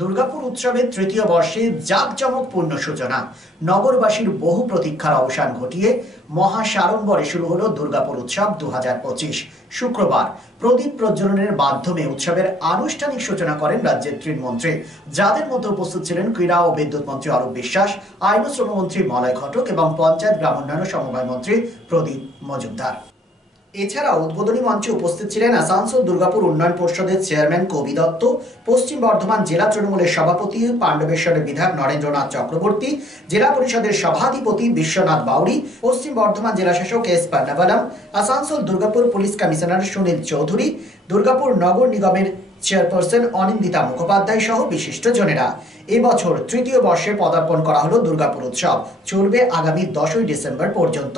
দুর্গাপুর উৎসবের তৃতীয় বর্ষে জাঁকজমকপূর্ণ সূচনা। নগরবাসীর বহু প্রতীক্ষার অবসান ঘটিয়ে মহাসাড়ম্বরে শুরু হলো দুর্গাপুর উৎসব 2025। শুক্রবার প্রদীপ প্রজ্বলনের মাধ্যমে উৎসবের আনুষ্ঠানিক সূচনা করেন রাজ্যের তৃণমন্ত্রী, যাদের মধ্যে উপস্থিত ছিলেন ক্রীড়া ও বিদ্যুৎ মন্ত্রী অরূপ বিশ্বাস, আইন ও শ্রমমন্ত্রী মলয় ঘটক এবং পঞ্চায়েত গ্রামোন্নয়ন সমবায় মন্ত্রী প্রদীপ মজুমদার। এছাড়াও উদ্বোধনী মঞ্চে উপস্থিত ছিলেন আসানসোল দুর্গাপুর উন্নয়ন পর্ষদের চেয়ারম্যান কবি দত্ত, পশ্চিম বর্ধমান জেলা তৃণমূলের সভাপতি পাণ্ডবেশ্বরের বিধায়ক নরেন্দ্রনাথ চক্রবর্তী, জেলা পরিষদের সভাধিপতি বিশ্বনাথ বাউরি, পশ্চিম বর্ধমান জেলা শাসক S Ponnambalam, Asansol Durgapur police commissioner Sunil Chowdhury, Durgapur নগর নিগমের চেয়ারপারসন অনিন্দিতা মুখোপাধ্যায় সহ বিশিষ্ট জনেরা। এবছর তৃতীয় বর্ষে পদার্পণ করা হলো দুর্গাপুর উৎসব, চলবে আগামী 10ই ডিসেম্বর পর্যন্ত।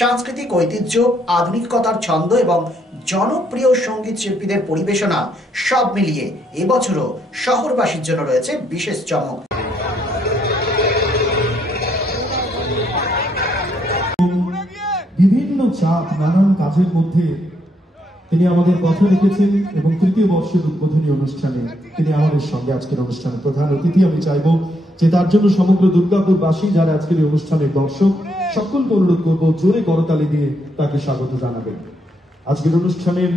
সাংস্কৃতিক ঐতিহ্য, আধুনিকতার ছন্দ এবং জনপ্রিয় সঙ্গীত শিল্পীদের পরিবেশনা সব মিলিয়ে এবছরও শহরবাসীর জন্য রয়েছে বিশেষ চমক। বিভিন্ন চাপ, নানান কাজের মধ্যে তিনি আমাদের কথা রেখেছেন এবং তৃতীয় বর্ষের উদ্বোধনী অনুষ্ঠানে তিনি আমাদের সঙ্গে আজকের অনুষ্ঠানে প্রধান অতিথি। আমি চাইব যে তার জন্য সমগ্র দুর্গাপুরবাসী যারা আজকের এই অনুষ্ঠানের দর্শক সকলকে অনুরোধ করবো জোরে করতালি দিয়ে তাকে স্বাগত জানাবেন। আজকের অনুষ্ঠানের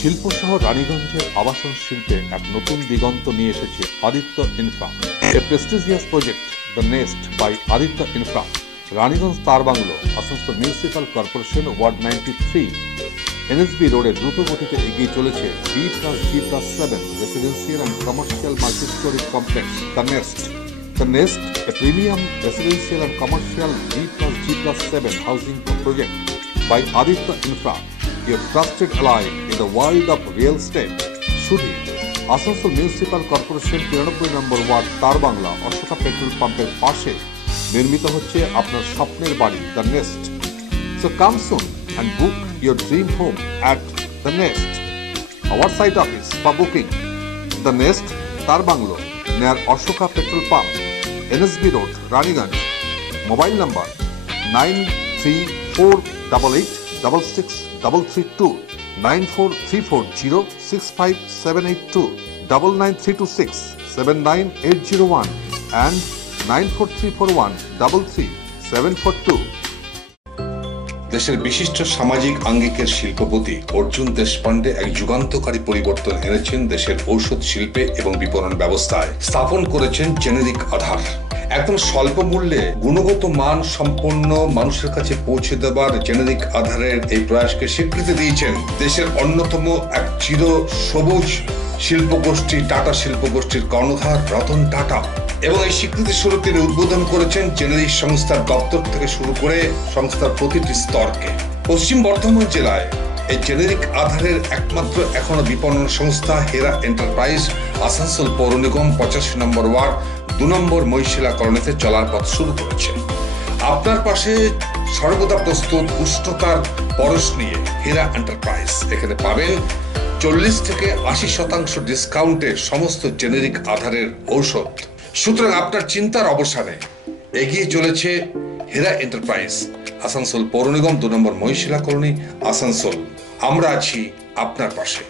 শিল্প শহর রানীগঞ্জের আবাসন শিল্পে এক নতুন দিগন্ত নিয়ে এসেছে Aditya infra, a prestigious project the nest by Aditya infra. Raniganj তার bungalow, Asansol municipal corporation, ward 93, NSB রোডে দ্রুত গতিতে এগিয়ে চলেছে B+G+7 residential and commercial multi storey complex the nest. The Nest, a premium residential and commercial B+G+7 housing project by Aditya Infra, your trusted ally in the world of real estate. শুধু Asansol municipal corporation 93 নম্বর word তার Bangla Ashoka petrol পাম্পের পাশে নির্মিত হচ্ছে আপনার স্বপ্নের বাড়ি the nest. So come soon and book your dream home at the Nest. Our site office for booking the Nest, তার bungalow, near Ashoka Petrol Pump, NSB Road, Raniganj. Mobile number 9348866332, 9434065782, 99326798001 and 94341333742. দেশের বিশিষ্ট সামাজিক আঙ্গিকের শিল্পপতি অর্জুন দেশপান্ডে এক যুগান্তকারী পরিবর্তন এনেছেন দেশের ঔষধ শিল্পে এবং বিপণন ব্যবস্থায়। স্থাপন করেছেন জেনেরিক আধার। একদম স্বল্প মূল্যে গুণগত মান সম্পন্ন মানুষের কাছে পৌঁছে দেবার জেনেরিক আধারের এই প্রয়াসকে স্বীকৃতি দিয়েছেন দেশের অন্যতম এক চির সবুজ শিল্পগোষ্ঠী টাটা শিল্পগোষ্ঠীর কর্ণধার রতন টাটা। এবং এই স্বীকৃতি স্বরূপ তিনি উদ্বোধন করেছেন জেনেরিক সংস্থার দপ্তর থেকে শুরু করে সংস্থার প্রতিটি স্তরকে। পশ্চিম বর্ধমান জেলায় এই জেনেরিক আধারের একমাত্র এখনো বিপণন সংস্থা হেরা এন্টারপ্রাইজ আসানসোল পৌর নিগম 85 নম্বর ওয়ার্ড 2 নম্বর মহিশিলা কলোনিতে চলার পথ শুরু করেছে। আপনার পাশে সর্বদা প্রস্তুত উষ্ণতার পরশ নিয়ে হেরা এন্টারপ্রাইজ। এখানে পাবেন 40 থেকে 80% ডিসকাউন্টে সমস্ত জেনেরিক আধারের ঔষধ। সুতরাং আপনার চিন্তার অবসানে এগিয়ে চলেছে হেরা এন্টারপ্রাইজ। আসানসোল পৌর নিগম 2 নম্বর মহিশিলা কলোনি, আসানসোল। আমরা আছি আপনার পাশে।